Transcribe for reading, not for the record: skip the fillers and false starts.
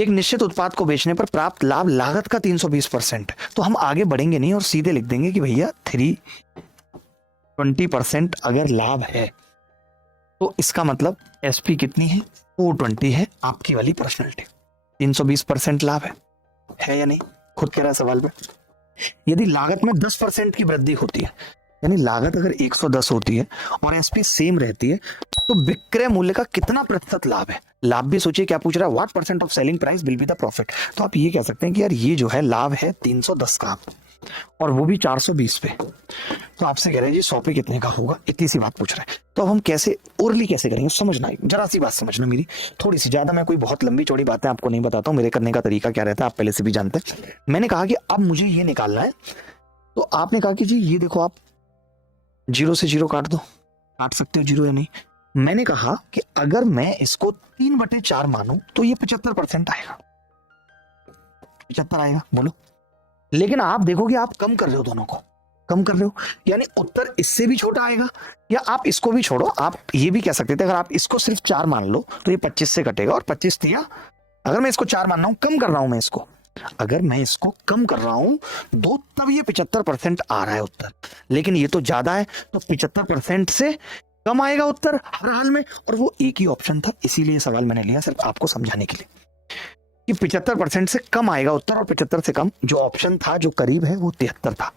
एक निश्चित उत्पाद को बेचने पर प्राप्त लाभ लागत का 320%। तो हम आगे बढ़ेंगे नहीं और सीधे लिख देंगे कि भैया 320% अगर लाभ है तो इसका मतलब एसपी कितनी है, 420 है आपकी वाली पर्सनैलिटी। 320% लाभ है या नहीं, खुद कह रहा है सवाल पे। यदि लागत में 10% की वृद्धि होती है, यानी लागत अगर 110 होती है और एसपी सेम रहती है, तो विक्रय मूल्य का कितना प्रतिशत लाभ है। लाभ भी सोचिए क्या पूछ रहा है, what percent of selling price will be the profit. तो आप ये कह सकते हैं कि यार ये जो है लाभ है 310 का और वो भी 420 पे, तो आपसे कह रहे हैं जी 100 पे कितने का होगा, इतनी सी बात पूछ रहे हैं। तो अब हम कैसे ओरली कैसे करेंगे समझना, जरा सी बात समझना मेरी, थोड़ी सी, ज्यादा मैं कोई बहुत लंबी चौड़ी बातें आपको नहीं बताता हूँ। मेरे करने का तरीका क्या रहता है आप पहले से भी जानते हैं। मैंने कहा कि अब मुझे ये निकालना है, तो आपने कहा कि जी ये देखो आप 0 से 0 काट दो, काट सकते हो 0 या नहीं। मैंने कहा कि अगर मैं इसको 3/4 मानूं तो ये 75% आएगा, 75 आएगा, बोलो। लेकिन आप देखोगे आप कम कर रहे हो, दोनों को कम कर रहे हो, यानी उत्तर इससे भी छोटा आएगा। या आप इसको भी छोड़ो, आप ये भी कह सकते थे अगर आप इसको सिर्फ 4 मान लो तो ये 25 से कटेगा और 25 दिया। अगर मैं इसको 4 मान रहा हूं, कम कर रहा हूं मैं इसको, अगर मैं इसको कम कर रहा हूं दो, तब ये 75% आ रहा है उत्तर। लेकिन ये तो ज्यादा है, तो 75% से कम आएगा उत्तर हर हाल में, और वो एक ही ऑप्शन था, इसीलिए सवाल मैंने लिया सिर्फ आपको समझाने के लिए कि 75% से कम आएगा उत्तर, और 75 से कम जो ऑप्शन था जो करीब है वो 73 था।